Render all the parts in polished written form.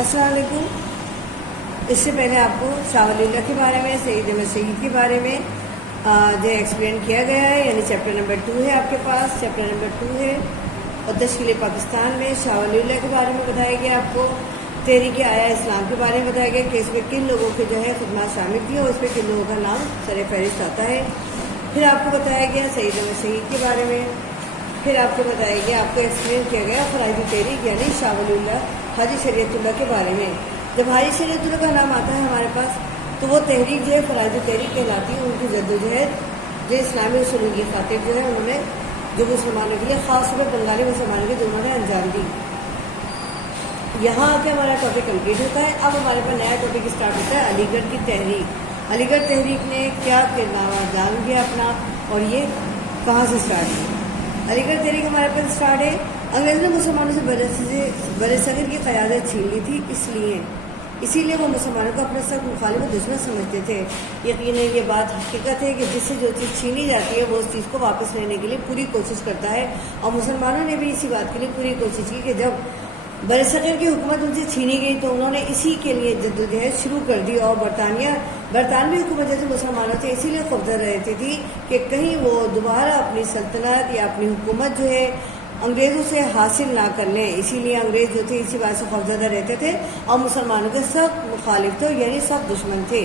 السلام علیکم۔ اس سے پہلے آپ کو شاہ ولی اللہ کے بارے میں، سید احمد شہید کے بارے میں جو ایکسپلین کیا گیا ہے، یعنی چیپٹر نمبر 2 ہے آپ کے پاس، چیپٹر نمبر 2 ہے۔ اور تشکیل پاکستان میں شاہ ولی اللہ کے بارے میں بتایا گیا، آپ کو تحریک آیا اسلام کے بارے میں بتایا گیا کہ اس میں کن لوگوں کے جو ہے خدمات شامل کی اور اس میں کن لوگوں کا نام سر فہرست آتا ہے۔ پھر آپ کو بتایا گیا سید احمد شہید کے بارے میں، پھر آپ کو بتایا گیا، آپ کو ایکسپلین کیا گیا فرائض تحریک یعنی شاہ ولی اللہ حاجی شریعت اللہ کے بارے میں۔ جب حاجی شریعت اللہ کا نام آتا ہے ہمارے پاس تو وہ تحریک جو ہے فرائض تحریک کہلاتی ہے۔ ان کی جدوجہد جو اسلامی اصولوں کی خاطر جو ہے انہوں نے جو مسلمانوں کے لیے خاص طور پر بنگالی مسلمانوں کے جو انہوں نے انجام دی۔ یہاں آ کے ہمارا ٹاپک کمپلیٹ ہوتا ہے۔ اب ہمارے پاس نیا ٹاپک اسٹارٹ ہوتا ہے علی گڑھ کی تحریک۔ علی گڑھ تحریک نے کیا کردار انجام دیا اپنا اور یہ کہاں سے اسٹارٹ کی؟ علی گڑھ تحریک ہمارے پاس اسٹارٹ ہے۔ انگریزوں نے مسلمانوں سے برصغیر کی قیادت چھین لی تھی، اسی لیے وہ مسلمانوں کو اپنا سخت مخالف و دشمن سمجھتے تھے۔ یقیناً یہ بات حقیقت ہے کہ جس سے جو چیز چھینی جاتی ہے وہ اس چیز کو واپس لینے کے لیے پوری کوشش کرتا ہے، اور مسلمانوں نے بھی اسی بات کے لیے پوری کوشش کی کہ جب برصغیر کی حکومت ان سے چھینی گئی تو انہوں نے اسی کے لیے جدوجہد شروع کر دی، اور برطانوی حکومت جیسے مسلمانوں سے اسی لیے قبضہ رہتی تھی کہ کہیں وہ دوبارہ اپنی سلطنت یا اپنی حکومت جو ہے انگریزوں سے حاصل نہ کر لیں۔ اسی لیے انگریز جو تھے اسی بات سے خوفزدہ رہتے تھے اور مسلمانوں کے سخت مخالف تھے، یعنی سخت دشمن تھے۔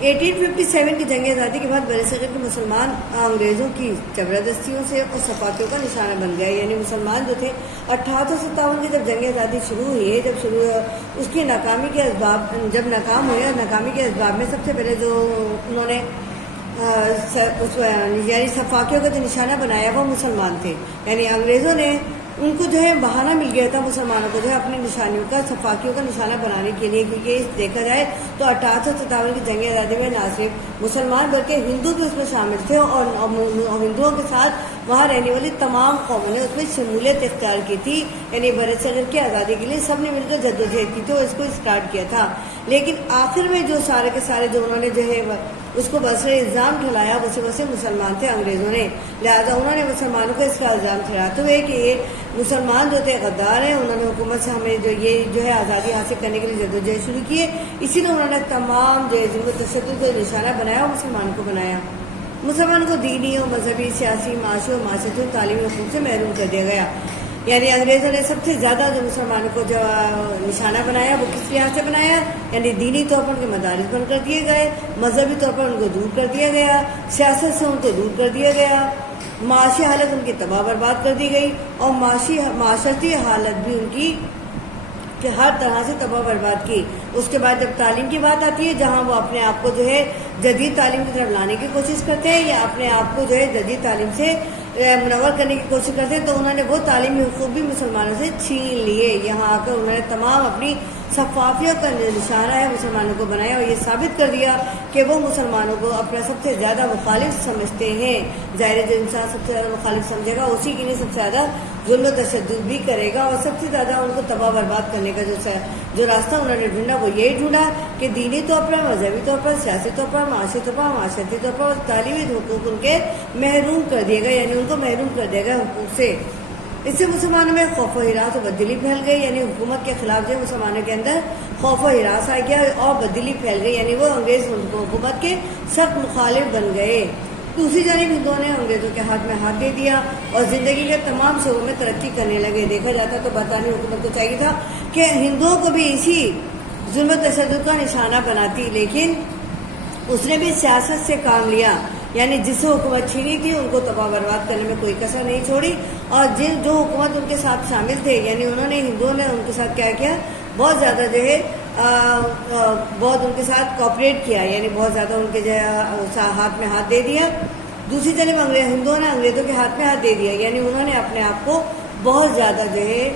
1857 کی جنگ آزادی کے بعد برصغیر کے مسلمان انگریزوں کی جبردستیوں سے اور صفاقیوں کا نشانہ بن گئے، یعنی مسلمان جو تھے 1857 کی جب جنگ آزادی شروع ہوئی ہے، اس کی ناکامی کے اسباب جب ناکام ہوئے، ناکامی کے اسباب میں سب سے پہلے جو انہوں نے یعنی صفاقیوں کا جو نشانہ بنایا وہ مسلمان تھے، یعنی انگریزوں نے ان کو جو ہے بہانہ مل گیا تھا مسلمانوں کو جو ہے اپنی نشانیوں کا صفاقیوں کا نشانہ بنانے کے لیے، کیونکہ دیکھا جائے تو 1857 کی جنگ آزادی میں نہ صرف مسلمان بلکہ ہندو بھی اس میں شامل تھے، اور ہندوؤں کے ساتھ وہاں رہنے والی تمام قوموں نے اس میں شمولیت اختیار کی تھی، یعنی برصغیر کی آزادی کے لیے سب نے مل کر جدوجہد کی تھی اور اس کو اسٹارٹ کیا تھا۔ لیکن آخر میں جو سارے کے سارے جو انہوں نے جو ہے اس کو بسر الزام ٹھلایا وہ سے مسلمان تھے انگریزوں نے، لہذا انہوں نے مسلمانوں کو اس کا الزام ٹھہراتے ہوئے کہ یہ مسلمان جو تھے غدار ہیں، انہوں نے حکومت سے ہمیں جو ہے آزادی حاصل کرنے کے لیے جدوجہد شروع کی ہے، اسی لیے انہوں نے تمام جو ہے ظلم و تشدد کو نشانہ بنایا اور مسلمانوں کو بنایا۔ مسلمانوں کو دینی اور مذہبی، سیاسی، معاشی اور معاشرتی اور تعلیمی حقوق سے محروم کر دیا گیا، یعنی انگریزوں نے سب سے زیادہ جو مسلمانوں کو جو نشانہ بنایا وہ کس لحاظ سے بنایا، یعنی دینی طور پر ان کے مدارس بند کر دیے گئے، مذہبی طور پر ان کو دور کر دیا گیا، سیاست سے ان کو دور کر دیا گیا، معاشی حالت ان کی تباہ برباد کر دی گئی، اور معاشرتی حالت بھی ان کی کہ ہر طرح سے تباہ برباد کی۔ اس کے بعد جب تعلیم کی بات آتی ہے، جہاں وہ اپنے آپ کو جو ہے جدید تعلیم کی طرف لانے کی کوشش کرتے ہیں یا اپنے آپ کو جو ہے جدید تعلیم سے منور کرنے کی کوشش کرتے ہیں، تو انہوں نے وہ تعلیمی حقوق بھی مسلمانوں سے چھین لیے۔ یہاں آ کر انہوں نے تمام اپنی صفافیوں کا نشانہ ہے مسلمانوں کو بنایا اور یہ ثابت کر دیا کہ وہ مسلمانوں کو اپنا سب سے زیادہ مخالف سمجھتے ہیں۔ ظاہر جو انسان سب سے زیادہ مخالف سمجھے گا اسی کے لیے سب سے زیادہ ظلم و تشدد بھی کرے گا، اور سب سے زیادہ ان کو تباہ برباد کرنے کا جو راستہ انہوں نے ڈھونڈا وہ یہی ڈھونڈا کہ دینی طور پر، مذہبی طور پر، سیاسی طور پر، معاشی طور پر، معاشرتی طور پر اور تعلیمی حقوق ان کے محروم کر دیے گئے، یعنی ان کو محروم کر دیا گیا حقوق سے۔ اس سے مسلمانوں میں خوف و ہراس و بددلی پھیل گئی، یعنی حکومت کے خلاف جو مسلمانوں کے اندر خوف و ہراس آ گیا اور بددلی پھیل گئی، یعنی وہ انگریز حکومت کے سخت مخالف بن گئے۔ دوسری جانب ہندوؤں نے انگریزوں کے ہاتھ میں ہاتھ دے دیا اور زندگی کے تمام شعبوں میں ترقی کرنے لگے۔ دیکھا جاتا تو برطانوی حکومت کو چاہیے تھا کہ ہندوؤں کو بھی اسی ظلم و تشدد کا نشانہ بناتی، لیکن اس نے بھی سیاست سے کام لیا، یعنی جس سے حکومت چھینی تھی ان کو تباہ برباد کرنے میں کوئی کسر نہیں چھوڑی، اور جو حکومت ان کے ساتھ شامل تھے، یعنی ہندوؤں نے ان کے ساتھ کیا بہت زیادہ جو ہے بہت ان کے ساتھ کوآپریٹ کیا، یعنی بہت زیادہ ان کے جو ہے ہاتھ میں ہاتھ دے دیا۔ دوسری جانب ہندوؤں نے انگریزوں کے ہاتھ میں ہاتھ دے دیا، یعنی انہوں نے اپنے آپ کو بہت زیادہ جو ہے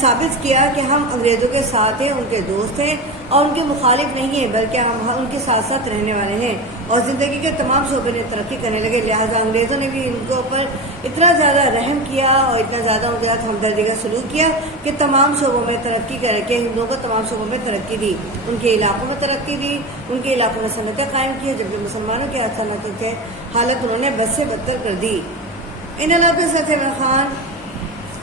ثابت کیا کہ ہم انگریزوں کے ساتھ ہیں، ان کے دوست ہیں اور ان کے مخالف نہیں ہیں، بلکہ ہم ان کے ساتھ ساتھ رہنے والے ہیں، اور زندگی کے تمام شعبے نے ترقی کرنے لگے۔ لہٰذا انگریزوں نے بھی ان کے اوپر اتنا زیادہ رحم کیا اور اتنا زیادہ ان کے ساتھ ہمدردی کا سلوک کیا کہ تمام شعبوں میں ترقی کر کے ہندوؤں کو تمام شعبوں میں ترقی دی، ان کے علاقوں میں ترقی دی، ان کے علاقوں میں صنعتیں قائم کی، جبکہ مسلمانوں کی صنعتیں تھے حالت انہوں نے بد سے بدتر کر دی۔ ان علاقے سے عمران خان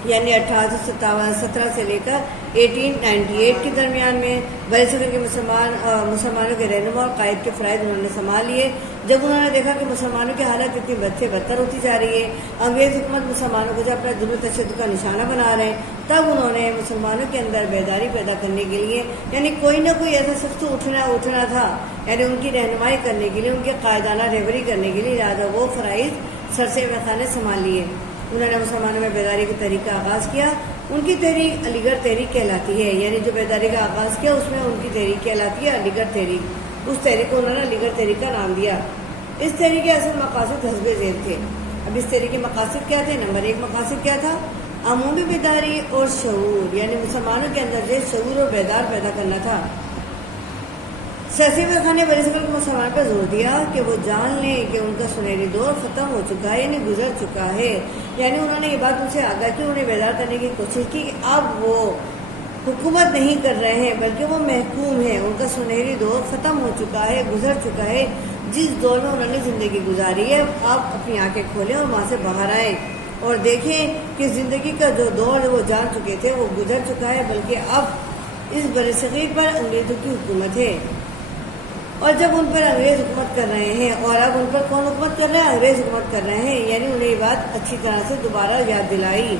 یعنی 1817 سے لے کر 1898 کے درمیان میں برصغیر کے مسلمانوں کے رہنما اور قائد کے فرائض انہوں نے سنبھال لیے۔ جب انہوں نے دیکھا کہ مسلمانوں کی حالت اتنی بد سے بدتر ہوتی جا رہی ہے، انگریز حکومت مسلمانوں کو جو اپنا ظلم و تشدد کا نشانہ بنا رہے ہیں، تب انہوں نے مسلمانوں کے اندر بیداری پیدا کرنے کے لیے، یعنی کوئی نہ کوئی ایسا شخص اٹھنا تھا، یعنی ان کی رہنمائی کرنے کے لیے، ان کے قائدانہ رہبری کرنے کے لیے، لہٰذا وہ فرائض سر سے خانے سنبھال لیے۔ انہوں نے مسلمانوں میں بیداری کی تحریک کا آغاز کیا۔ ان کی تحریک علی گڑھ تحریک کہلاتی ہے، یعنی جو بیداری کا آغاز کیا اس میں ان کی تحریک کہلاتی ہے علی گڑھ تحریک۔ اس تحریک کو انہوں نے علی گڑھ تحریک کا نام دیا۔ اس تحریک کے اصل مقاصد حسب ذیل تھے۔ اب اس تحریک کے مقاصد کیا تھے؟ نمبر 1 مقاصد کیا تھا؟ عمومی بیداری اور شعور، یعنی مسلمانوں کے اندر جو شعور اور بیدار پیدا کرنا تھا۔ سیاسی خان نے برصغیر کے مسلمانوں پر زور دیا کہ وہ جان لیں کہ ان کا سنہری دور ختم ہو چکا ہے، یعنی گزر چکا ہے۔ یعنی انہوں نے یہ بات ان سے آگاہ کی، انہیں بیدار کرنے کی کوشش کی کہ اب وہ حکومت نہیں کر رہے ہیں بلکہ وہ محکوم ہیں، ان کا سنہری دور ختم ہو چکا ہے، گزر چکا ہے۔ جس دور میں انہوں نے زندگی گزاری ہے، آپ اپنی آنکھیں کھولیں اور وہاں سے باہر آئیں اور دیکھیں کہ زندگی کا جو دور وہ جان چکے تھے وہ گزر چکا ہے، بلکہ اب اس برصغیر پر انگریزوں کی حکومت ہے۔ اور جب ان پر انگریز حکومت کر رہے ہیں، اور اب ان پر کون حکومت کر رہے ہیں؟ انگریز حکومت کر رہے ہیں، یعنی انہیں یہ بات اچھی طرح سے دوبارہ یاد دلائی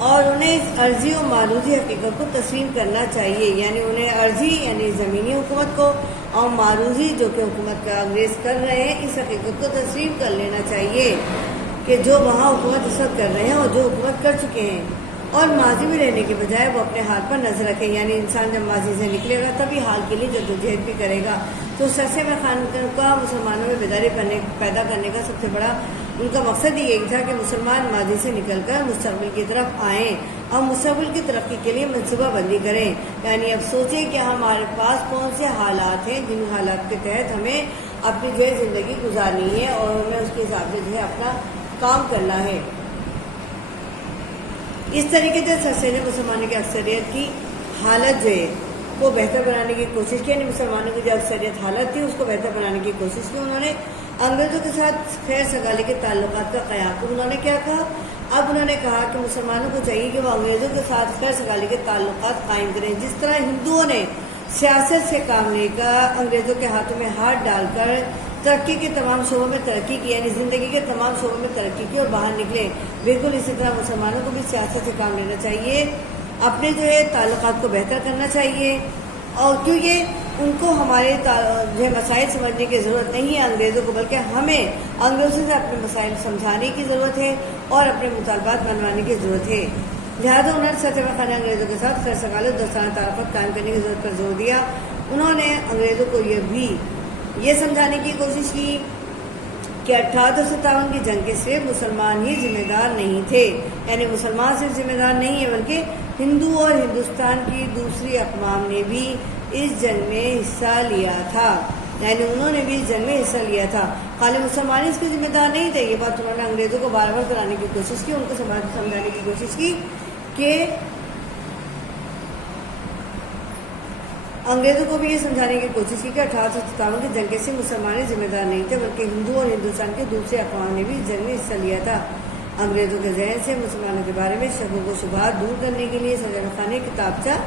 اور انہیں اس عرضی و معروضی حقیقت کو تسلیم کرنا چاہیے، یعنی انہیں عرضی یعنی زمینی حکومت کو اور معروضی جو کہ حکومت کا انگریز کر رہے ہیں اس حقیقت کو تسلیم کر لینا چاہیے کہ جو وہاں حکومت اس وقت کر رہے ہیں اور جو حکومت کر چکے ہیں، اور ماضی میں رہنے کے بجائے وہ اپنے حال پر نظر رکھے، یعنی انسان جب ماضی سے نکلے گا تبھی حال کے لیے جدوجہد بھی کرے گا۔ تو سرسے میں خان کا مسلمانوں میں بیداری پیدا کرنے کا سب سے بڑا ان کا مقصد یہی تھا کہ مسلمان ماضی سے نکل کر مستقبل کی طرف آئیں اور مستقبل کی ترقی کے لیے منصوبہ بندی کریں، یعنی اب سوچیں کہ ہمارے پاس کون سے حالات ہیں جن حالات کے تحت ہمیں اپنی جو ہے زندگی گزارنی ہے اور ہمیں اس کے حساب سے جو ہے اپنا کام کرنا ہے۔ اس طریقے سے سرسے نے مسلمانوں کی اکثریت کی حالت جو ہے کو بہتر بنانے کی کوشش کی، یعنی مسلمانوں کی جو اکثریت حالت تھی اس کو بہتر بنانے کی کوشش کی۔ انہوں نے انگریزوں کے ساتھ خیر سگالی کے تعلقات کا قیام، انہوں نے کیا کہا؟ اب انہوں نے کہا کہ مسلمانوں کو چاہیے کہ وہ انگریزوں کے ساتھ خیر سگالی کے تعلقات قائم کریں، جس طرح ہندوؤں نے سیاست سے کام لے کر انگریزوں کے ہاتھوں میں ہاتھ ڈال کر ترقی کے تمام شعبوں میں ترقی کی، یعنی زندگی کے تمام شعبوں میں ترقی کی اور باہر نکلے، بالکل اسی طرح مسلمانوں کو بھی سیاست سے کام لینا چاہیے، اپنے جو ہے تعلقات کو بہتر کرنا چاہیے، اور کیونکہ ان کو ہمارے جو ہے مسائل سمجھنے کی ضرورت نہیں ہے انگریزوں کو، بلکہ ہمیں انگریزوں سے اپنے مسائل سمجھانے کی ضرورت ہے اور اپنے مطالبات منوانے کی ضرورت ہے۔ لہٰذا انہوں نے سطح خانہ انگریزوں کے ساتھ خیر سگالی اور دوستانہ تعلقات قائم کرنے کی ضرورت پر زور دیا۔ انہوں نے انگریزوں کو یہ سمجھانے کی کوشش کی کہ 1857 کی جنگ کے صرف مسلمان ہی ذمہ دار نہیں تھے، یعنی مسلمان صرف ذمہ دار نہیں ہے بلکہ ہندو اور ہندوستان کی دوسری اقوام نے بھی اس جنگ میں حصہ لیا تھا، یعنی انہوں نے بھی اس جنگ میں حصہ لیا تھا، خالی مسلمان اس کے ذمہ دار نہیں تھے۔ یہ بات انہوں نے انگریزوں کو بار بار کرانے کی کوشش کی، ان کو سمجھانے کی کوشش کی کہ انگریزوں کو بھی یہ سمجھانے کی کوشش کی کہ 1857 کی جنگ سے مسلمان ذمہ دار نہیں تھے بلکہ ہندو اور ہندوستان کے دوسرے اقوام نے بھی اس جنگ میں حصہ لیا تھا۔ انگریزوں کے ذہن سے مسلمانوں کے بارے میں شکوک و شبہات دور کرنے کے لیے سرسے خان نے کتابچہ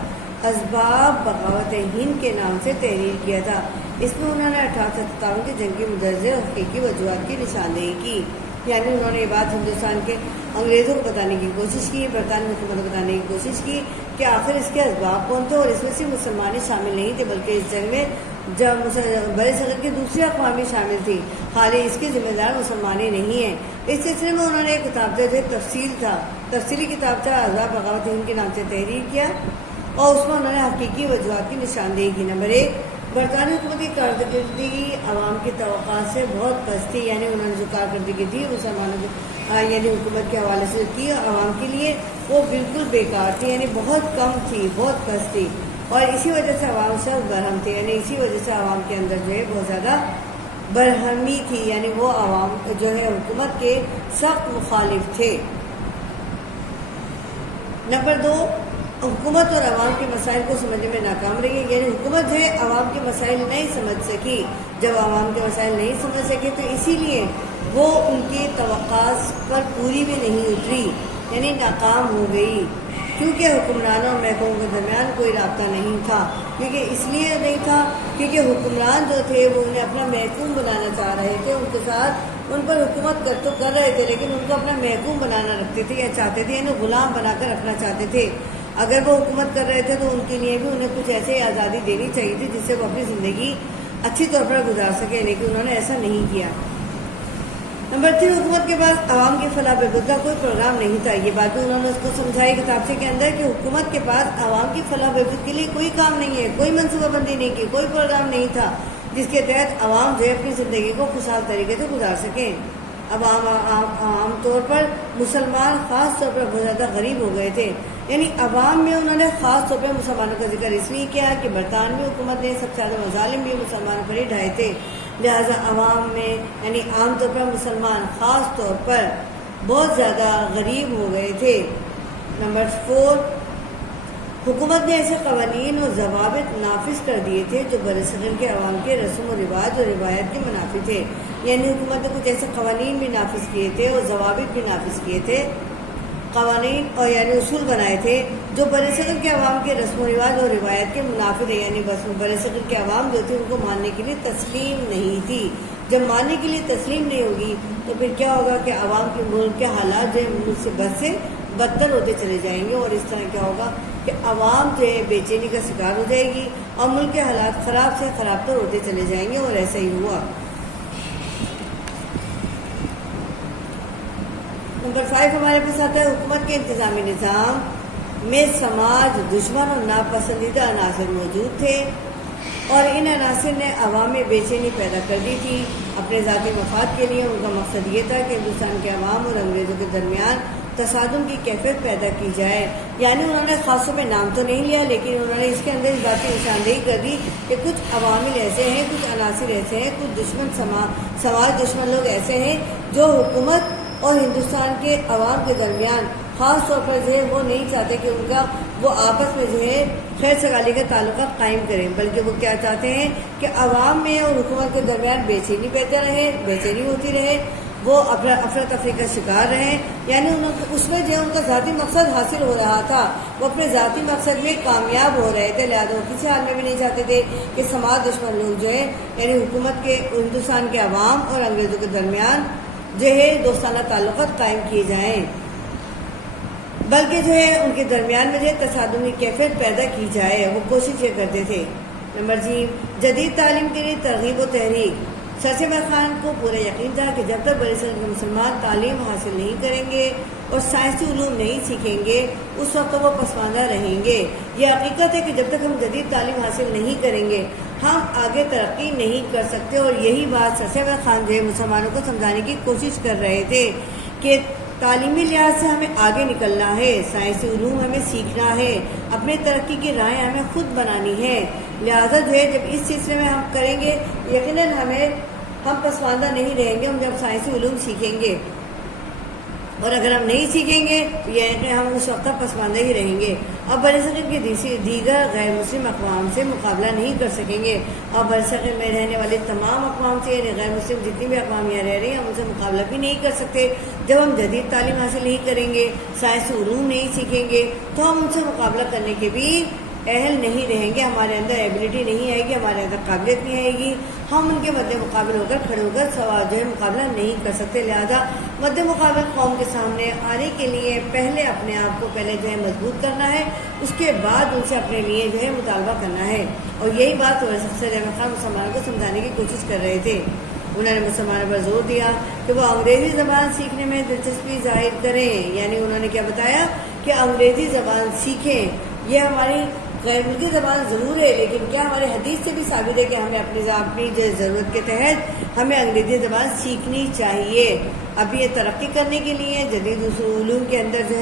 اسباب بغاوت ہند کے نام سے تحریر کیا تھا۔ اس میں انہوں نے 1857 کی جنگ کی مدرجہ اور حقیقی وجوہات کی نشاندہی کی، یعنی انہوں نے یہ بات ہندوستان کے انگریزوں کو بتانے کی کوشش کی، برطانوی حکومت کو بتانے کی کوشش کی کہ آخر اس کے اسباب کون تھے، اور اس میں صرف مسلمان ہی شامل نہیں تھے بلکہ اس جنگ میں جب برصغیر کی دوسری اقوام بھی شامل تھی، خالی اس کے ذمہ دار مسلمان ہی نہیں ہیں۔ اس سلسلے میں انہوں نے ایک کتابچہ جو تفصیلی کتابچہ اسباب بغاوت ہند کے نام سے تحریر کیا، اور اس میں انہوں نے حقیقی وجوہات کی نشاندہی کی۔ نمبر 1، برطانوی حکومت کی کارکردگی عوام کی توقعات سے بہت پست تھی، یعنی انہوں نے جو کارکردگی تھی مسلمانوں کی یعنی حکومت کے حوالے سے کی عوام کے لیے وہ بالکل بیکار تھی، یعنی بہت کم تھی، بہت پست تھی، اور اسی وجہ سے عوام سخت برہم تھے، یعنی اسی وجہ سے عوام کے اندر جو ہے بہت زیادہ برہمی تھی، یعنی وہ عوام جو ہے حکومت کے سخت مخالف تھے۔ نمبر 2، حکومت اور عوام کے مسائل کو سمجھنے میں ناکام رہی ہے، یعنی حکومت جو ہے عوام کے مسائل نہیں سمجھ سکی۔ جب عوام کے مسائل نہیں سمجھ سکے تو اسی لیے وہ ان کی توقعات پر پوری بھی نہیں اتری، یعنی ناکام ہو گئی، کیونکہ حکمرانوں اور محکوموں کے درمیان کوئی رابطہ نہیں تھا۔ کیونکہ اس لیے نہیں تھا کیونکہ حکمران جو تھے وہ انہیں اپنا محکوم بنانا چاہ رہے تھے، ان کے ساتھ ان پر حکومت کر رہے تھے، لیکن ان کو اپنا محکوم بنانا رکھتے تھے یا چاہتے تھے، یعنی غلام بنا کر رکھنا چاہتے تھے۔ اگر وہ حکومت کر رہے تھے تو ان کے لیے بھی انہیں کچھ ایسے آزادی دینی چاہیے تھی جس سے وہ اپنی زندگی اچھی طور پر گزار سکے، لیکن انہوں نے ایسا نہیں کیا۔ نمبر 3، حکومت کے پاس عوام کی فلاح بہبود کا کوئی پروگرام نہیں تھا۔ یہ بات بھی انہوں نے اس کو سمجھائی کتابچے کے اندر کہ حکومت کے پاس عوام کی فلاح بہبود کے لیے کوئی کام نہیں ہے، کوئی منصوبہ بندی نہیں کی، کوئی پروگرام نہیں تھا جس کے تحت عوام جو ہے اپنی زندگی کو خوشحال طریقے سے گزار سکیں۔ اب عام طور پر مسلمان خاص طور پر بہت زیادہ غریب ہو گئے تھے، یعنی عوام میں انہوں نے خاص طور پر مسلمانوں کا ذکر اس لیے کیا کہ برطانوی حکومت نے سب سے زیادہ مظالم بھی مسلمانوں پر ہی ڈھائے تھے، لہٰذا عوام میں یعنی عام طور پر مسلمان خاص طور پر بہت زیادہ غریب ہو گئے تھے۔ نمبر 4، حکومت نے ایسے قوانین اور ضوابط نافذ کر دیے تھے جو برصغیر کے عوام کے رسم و رواج اور روایت کے منافی تھے، یعنی حکومت نے کچھ ایسے قوانین بھی نافذ کیے تھے اور ضوابط بھی نافذ کیے تھے، قوانین اور یعنی اصول بنائے تھے جو برصغیر کے عوام کے رسم و رواج اور روایت کے منافی تھے، یعنی برصغیر کے عوام جو تھی ان کو ماننے کے لیے تسلیم نہیں تھی۔ جب ماننے کے لیے تسلیم نہیں ہوگی تو پھر کیا ہوگا کہ عوام کے ملک کے حالات جو مصیبت سے بدتر ہوتے چلے جائیں گے، اور اس طرح کیا ہوگا کہ عوام جو ہے بے چینی کا شکار ہو جائے گی اور ملک کے حالات خراب سے خراب تر ہوتے چلے جائیں گے، اور ایسا ہی ہوا۔ نمبر 5 ہمارے پاس آتا ہے حکومت کے انتظامی نظام میں سماج دشمن اور ناپسندیدہ عناصر موجود تھے، اور ان عناصر نے عوام میں بے چینی پیدا کر دی تھی اپنے ذاتی مفاد کے لیے۔ ان کا مقصد یہ تھا کہ ہندوستان کے عوام اور انگریزوں کے درمیان تصادم کی کیفیت پیدا کی جائے، یعنی انہوں نے خاص طور پہ نام تو نہیں لیا لیکن انہوں نے اس کے اندر اس بات کی نشاندہی کر دی کہ کچھ عوامل ایسے ہیں، کچھ عناصر ایسے ہیں، کچھ دشمن سماج دشمن لوگ ایسے ہیں جو حکومت اور ہندوستان کے عوام کے درمیان خاص طور پر جو ہے وہ نہیں چاہتے کہ ان کا وہ آپس میں جو ہے خیر سگالی کا تعلقات قائم کریں، بلکہ وہ کیا چاہتے ہیں کہ عوام میں اور حکومت کے درمیان بے چینی پیدا رہے، بے چینی ہوتی رہے، وہ افراتفری کا شکار رہیں، یعنی اس میں جو ہے ان کا ذاتی مقصد حاصل ہو رہا تھا، وہ اپنے ذاتی مقصد میں کامیاب ہو رہے تھے، لہٰذا وہ کسی حال میں بھی نہیں چاہتے تھے کہ سماج دشمن لوگ جو ہے یعنی حکومت کے ہندوستان کے عوام اور انگریزوں کے درمیان جو ہے دوستانہ تعلقات قائم کیے جائیں، بلکہ جو ہے ان کے درمیان میں جو ہے تصادمی کیفیت پیدا کی جائے، وہ کوشش یہ کرتے تھے۔ نمبر 3، جدید تعلیم کے لیے ترغیب و تحریک۔ سر سید خان کو پورا یقین تھا کہ جب تک برصغیر کے مسلمان تعلیم حاصل نہیں کریں گے اور سائنسی علوم نہیں سیکھیں گے اس وقت وہ پسماندہ رہیں گے۔ یہ حقیقت ہے کہ جب تک ہم جدید تعلیم حاصل نہیں کریں گے ہم آگے ترقی نہیں کر سکتے، اور یہی بات سر سید خان جو ہے مسلمانوں کو سمجھانے کی کوشش کر رہے تھے کہ تعلیمی لحاظ سے ہمیں آگے نکلنا ہے، سائنسی علوم ہمیں سیکھنا ہے، اپنے ترقی کی راہیں ہمیں خود بنانی ہے، لہذا جو ہے جب اس سلسلے میں ہم کریں گے یقیناً ہم پسماندہ نہیں رہیں گے، ہم جب سائنسی علوم سیکھیں گے، اور اگر ہم نہیں سیکھیں گے یعنی ہم اس وقت پسماندہ ہی رہیں گے اور برصغیر کے دیگر غیر مسلم اقوام سے مقابلہ نہیں کر سکیں گے، اور برصغیر میں رہنے والے تمام اقوام سے یعنی غیر مسلم جتنی بھی اقوام یہاں رہ رہی ہیں ہم ان سے مقابلہ بھی نہیں کر سکتے۔ جب ہم جدید تعلیم حاصل نہیں کریں گے، سائنسی علوم نہیں سیکھیں گے تو ہم ان سے مقابلہ کرنے کے بھی اہل نہیں رہیں گے، ہمارے اندر ایبلٹی نہیں آئے گی، ہمارے اندر قابلیت نہیں آئے گی، ہم ان کے مد مقابل ہو کر کھڑے ہو کر جو ہے مقابلہ نہیں کر سکتے۔ لہذا مد مقابل قوم کے سامنے آنے کے لیے پہلے اپنے آپ کو پہلے جو ہے مضبوط کرنا ہے، اس کے بعد ان سے اپنے لیے جو ہے مطالبہ کرنا ہے، اور یہی بات سید احمد خان مسلمانوں کو سمجھانے کی کوشش کر رہے تھے۔ انہوں نے مسلمانوں پر زور دیا کہ وہ انگریزی زبان سیکھنے میں دلچسپی ظاہر کریں، یعنی انہوں نے کیا بتایا کہ انگریزی زبان سیکھیں، یہ ہماری غیر ملکی زبان ضرور ہے لیکن کیا ہمارے حدیث سے بھی ثابت ہے کہ ہمیں اپنی جو ضرورت کے تحت ہمیں انگریزی زبان سیکھنی چاہیے۔ اب یہ ترقی کرنے کے لیے جدید علوم کے اندر جو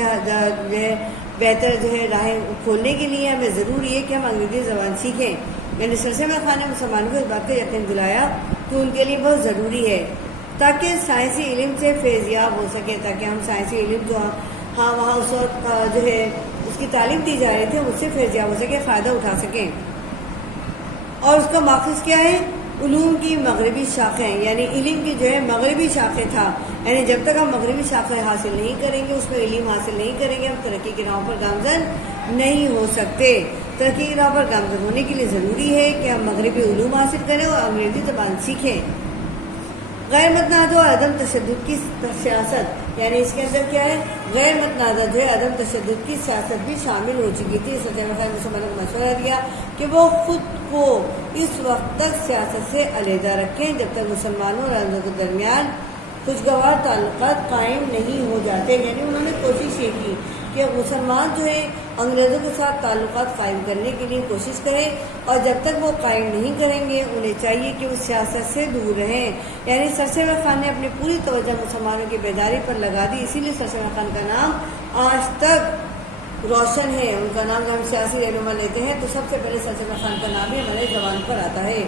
ہے بہتر جو ہے راہیں کھولنے کے لیے ہمیں ضروری ہے کہ ہم انگریزی زبان سیکھیں، یعنی سر سید خان نے مسلمانوں کو اس بات کا یقین دلایا کہ ان کے لیے بہت ضروری ہے تاکہ سائنسی علم سے فیضیاب ہو سکے، تاکہ ہم سائنسی علم جو وہاں اس وقت جو ہے اس کی تعلیم دی جا رہی تھی اس سے فیضیاب ہو سکے، فائدہ اٹھا سکیں۔ اور اس کا ماخذ کیا ہے؟ علوم کی مغربی شاخیں، یعنی علم کی جو ہے مغربی شاخیں تھا، یعنی جب تک ہم مغربی شاخیں حاصل نہیں کریں گے، اس میں علم حاصل نہیں کریں گے، ہم ترقی کی راہوں پر گامزن نہیں ہو سکتے۔ ترقی کی راہ پر گامزن ہونے کے لیے ضروری ہے کہ ہم مغربی علوم حاصل کریں اور انگریزی زبان سیکھیں۔ غیر متنازع اور عدم تشدد کی سیاست، یعنی اس کے اندر کیا ہے، غیر متنازع جو ہے عدم تشدد کی سیاست بھی شامل ہو چکی تھی۔ سرجن خان مسلمانوں کو مشورہ دیا کہ وہ خود کو اس وقت تک سیاست سے علیحدہ رکھیں جب تک مسلمانوں اور انگریزوں کے درمیان خوشگوار تعلقات قائم نہیں ہو جاتے، یعنی انہوں نے کوشش یہ کی کہ مسلمان جو ہے انگریزوں کے ساتھ تعلقات قائم کرنے کے لیے کوشش کریں، اور جب تک وہ قائم نہیں کریں گے انہیں چاہیے کہ وہ سیاست سے دور رہیں۔ یعنی سرسید خان نے اپنی پوری توجہ مسلمانوں کی بیداری پر لگا دی، اسی لیے سرسید خان کا نام آج تک روشن ہے۔ ان کا نام جب ہم سیاسی رہنما لیتے ہیں تو سب سے پہلے سرسید خان کا نام ہی ہمارے زبان پر آتا ہے۔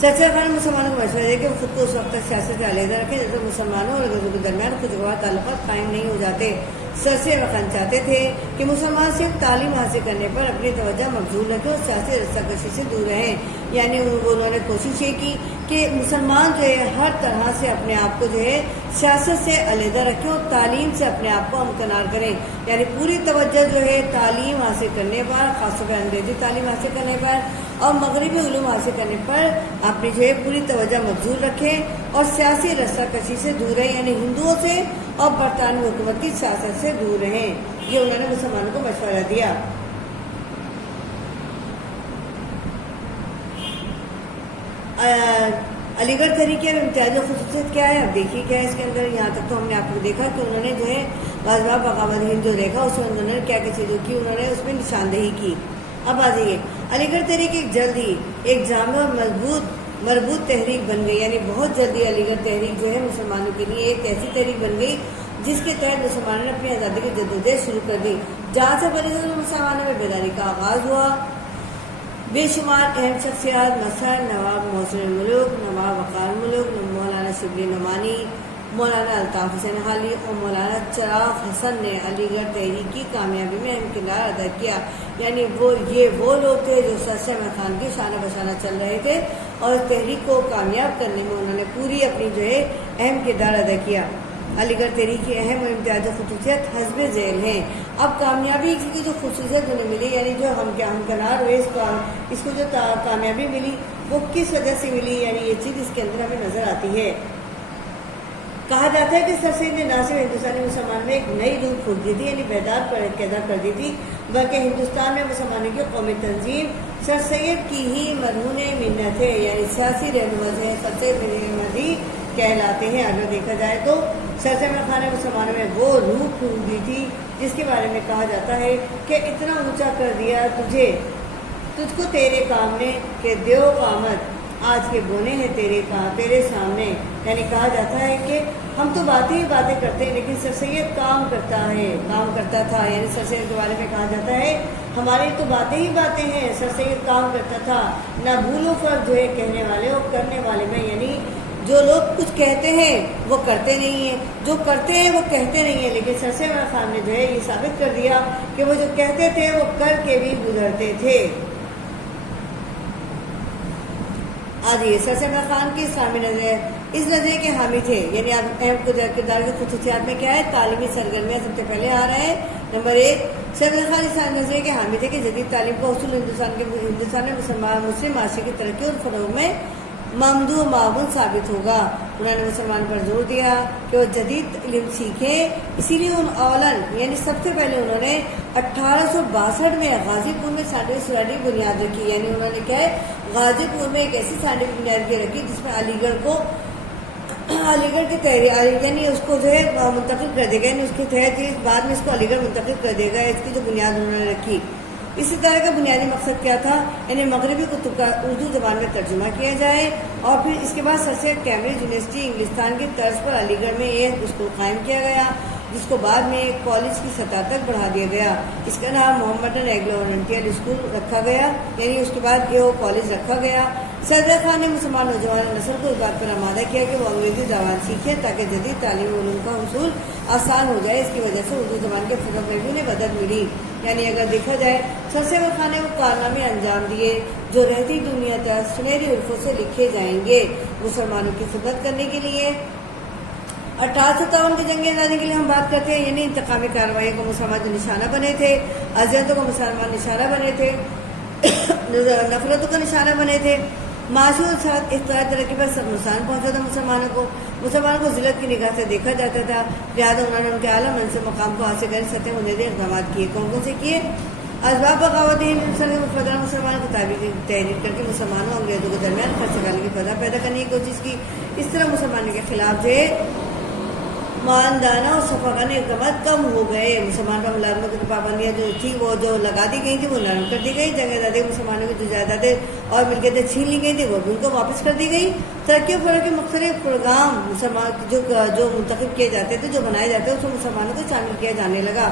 سرسید خان نے مسلمانوں کو مشورہ دیا کہ وہ خود کو اس وقت تک سیاست سے علیحدہ رکھیں جب تک مسلمانوں اور انگریزوں کے درمیان خوشگوار تعلقات قائم نہیں ہو جاتے۔ سرسید خان چاہتے تھے کہ مسلمان صرف تعلیم حاصل کرنے پر اپنی توجہ مبذول رکھیں اور سیاسی رسہ کشی سے دور رہیں، یعنی انہوں نے کوشش یہ کی کہ مسلمان جو ہے ہر طرح سے اپنے آپ کو جو ہے سیاست سے علیحدہ رکھیں اور تعلیم سے اپنے آپ کو امکنار کریں، یعنی پوری توجہ جو ہے تعلیم حاصل کرنے پر، خاص طور پر انگریزی تعلیم حاصل کرنے پر اور مغربی علوم حاصل کرنے پر اپنی جو ہے پوری توجہ مبذول رکھیں اور سیاسی رسہ کشی سے دور رہیں، یعنی ہندوؤں سے اور برطانوی حکومت کی سیاست سے دور رہیں۔ یہ انہوں نے مسلمانوں کو مشورہ دیا۔ علی گڑھ تحریک اور امتیازی خصوصیت کیا ہے، اب دیکھیے کیا ہے اس کے اندر۔ یہاں تک تو ہم نے آپ کو دیکھا کہ انہوں نے جو ہے غزوہ بغاوت ہند جو دیکھا اس میں انہوں نے کیا کیا چیزوں کی انہوں نے اس میں نشاندہی کی۔ اب آ جائیے، علی گڑھ تحریک ایک جلد ہی ایک جامع اور مربوط تحریک بن گئی، یعنی بہت جلدی علی گڑھ تحریک جو ہے مسلمانوں کے لیے ایک ایسی تحریک بن گئی جس کے تحت مسلمانوں نے اپنی آزادی کی جدوجہد شروع کر دی، جہاں سے بڑے مسلمانوں میں بیداری کا آغاز ہوا۔ بے شمار اہم شخصیات مثلا نواب محسن الملوک، نواب وقار الملوک، مولانا شبلی نعمانی، مولانا الطاف حسین حالی اور مولانا چراغ حسن نے علی گڑھ تحریک کی کامیابی میں اہم کردار ادا کیا، یعنی وہ لوگ تھے جو سرسید احمد خان کے شانہ بشانہ چل رہے تھے اور اس تحریک کو کامیاب کرنے میں انہوں نے پوری اپنی جو ہے اہم کردار ادا کیا۔ علی گڑھ تحریک کی اہم اور امتیازی خصوصیت حسب ذیل ہیں۔ اب کامیابی کی جو خصوصیت انہیں ملی، یعنی جو ہمکنار ہوئے اس کو جو کامیابی ملی وہ کس وجہ سے ملی، یعنی یہ چیز اس کے اندر ہمیں نظر آتی ہے۔ کہا جاتا ہے کہ سر سید نے نہ صرف ہندوستانی مسلمان میں ایک نئی روح پھونک دی تھی، یعنی بیدار پیدا کر دی تھی، بلکہ ہندوستان میں مسلمانوں کی قومی تنظیم سر سید کی ہی مرہون منت ہے، یعنی سیاسی رہنما ہے سر سید مدی کہلاتے ہیں۔ اگر دیکھا جائے تو سر سید احمد خان نے مسلمانوں میں وہ روح پھونک دی تھی جس کے بارے میں کہا جاتا ہے کہ اتنا اونچا کر دیا تجھ کو تیرے کام نے کہ دیو قامت آج کے بونے ہیں تیرے سامنے، یعنی کہا جاتا ہے کہ ہم تو باتیں کرتے ہیں لیکن سر سید کام کرتا تھا، یعنی سر سید کے بارے میں کہا جاتا ہے ہماری تو باتیں ہیں، سر سید کام کرتا تھا، نہ بھولو فرق جو ہے کہنے والے اور کرنے والے میں، یعنی جو لوگ کچھ کہتے ہیں وہ کرتے نہیں ہیں، جو کرتے ہیں وہ کہتے نہیں ہیں، لیکن سر سید احمد خان نے جو ہے یہ ثابت کر دیا کہ وہ جو کہتے تھے وہ کر کے بھی گزرتے تھے۔ آجیے سر سید احمد خان کی اسلامی نظریہ اس نظریے کے حامی تھے، یعنی آپ اہم کردار کی خصوصیات میں کیا ہے، تعلیمی سرگرمیاں سب سے پہلے آ رہا ہے۔ نمبر 1، سر سید خان اسلامی نظریے کے حامی تھے کہ جدید تعلیم کا اصول ہندوستان میں مسلم معاشرے کی ترقی اور فروغ میں ممدو معاون ثابت ہوگا۔ انہوں نے مسلمان پر زور دیا کہ وہ جدید علم سیکھیں، اسی لیے یعنی سب سے پہلے انہوں نے 1862 میں غازی پور میں سائنٹیفک سوسائٹی کی بنیاد رکھی، یعنی انہوں نے کیا ہے غازی پور میں ایک ایسی سائنٹیفک بنیاد رکھی جس میں علی گڑھ کی تحریر یعنی اس کو جو ہے منتقل کر دے گا، یعنی اس کے تحت بعد میں اس کو علی گڑھ منتقل کر دے گا، اس کی جو بنیاد انہوں نے رکھی۔ اسی طرح کا بنیادی مقصد کیا تھا، یعنی مغربی کتب کا اردو زبان میں ترجمہ کیا جائے، اور پھر اس کے بعد سر سید کیمبرج یونیورسٹی انگلستان کی طرز پر علی گڑھ میں ایک اسکول قائم کیا گیا، جس کو بعد میں ایک کالج کی سطح تک بڑھا دیا گیا۔ اس کا نام محمدن اینگلو اورینٹل اسکول رکھا گیا، یعنی اس کے بعد یہ کالج رکھا گیا۔ صدر خان نے مسلمان نوجوان نسل کو اس بات پر آمادہ کیا کہ وہ انگریزی زبان سیکھے تاکہ جدید تعلیمی علوم کا حصول آسان ہو جائے. اس کی وجہ سے اردو زبان کے فروغ میں بھی انہیں مدد ملی. یعنی اگر دیکھا جائے سر صدر خان نے وہ کارنامے انجام دیے جو رہتی دنیا تک سنہری حروفوں سے لکھے جائیں گے. مسلمانوں کی خدمت کرنے کے لیے 1857 کی جنگ آزادی کے لیے ہم بات کرتے ہیں. یعنی انتقامی کارروائی کو مسلمان جو نشانہ بنے تھے، اذیتوں کو مسلمان نشانہ بنے تھے، نفرتوں کا نشانہ بنے تھے. معاشی اور اقتصادی ترقی پر سب نقصان پہنچا تھا مسلمانوں کو ذلت کی نگاہ سے دیکھا جاتا تھا. لہٰذا انہوں نے ان کے اعلیٰ منصب مقام کو حاصل کرنے سطح بنیادی اقدامات کیے. کون کون سے کیے؟ اسباب بغاوت مفادات مسلمانوں کو تحریر کر کے مسلمانوں اور انگریزوں کے درمیان خرچ کرنے کی فضا پیدا کرنے کی کوشش کی. اس طرح مسلمانوں کے خلاف جو ہے معاندانہ اور شفقانہ اقدامات کم ہو گئے. مسلمان پر ملازمتوں کی پابندیاں جو تھی وہ جو لگا دی گئی تھی وہ نرم کر دی گئی. جنگ آزادی مسلمانوں کی جو جائیدادیں اور ملکیتیں چھین لی گئی تھی وہ بھی ان کو واپس کر دی گئی. ترقی و فروغ کے مختلف پروگرام مسلمان جو منتخب کیے جاتے تھے، جو بنائے جاتے اس میں مسلمانوں کو شامل کیا جانے لگا.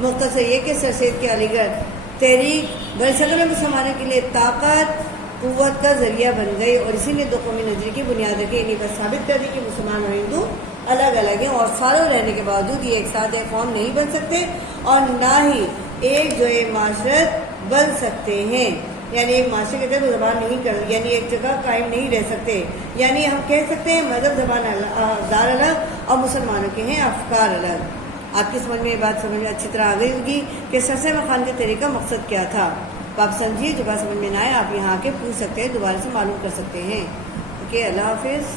مختصر یہ کہ سر سید کی علی گڑھ تحریک برصغیر میں مسلمانوں کے لیے طاقت قوت کا ذریعہ بن گئی اور اسی نے دو قومی نظریے کی بنیاد رکھی. انہیں پر ثابت کر دی کہ مسلمان اور ہندو الگ الگ ہیں اور سالوں رہنے کے باوجود یہ ایک ساتھ ایک قوم نہیں بن سکتے اور نہ ہی ایک جو ہے معاشرت بن سکتے ہیں. یعنی ایک معاشرے کے تحت زبان نہیں کر، یعنی ایک جگہ قائم نہیں رہ سکتے. یعنی ہم کہہ سکتے ہیں مذہب زبان دار الگ اور مسلمانوں کے ہیں افکار الگ. آپ کی سمجھ میں یہ بات سمجھ میں اچھی طرح آ گئی ہوگی کہ سر صدر خان کے طریقہ مقصد کیا تھا. آپ سمجھیے، جو بات سمجھ میں نہ آئے آپ یہاں آ کے پوچھ سکتے ہیں، دوبارہ سے معلوم کر سکتے ہیں. اوکے، اللہ حافظ.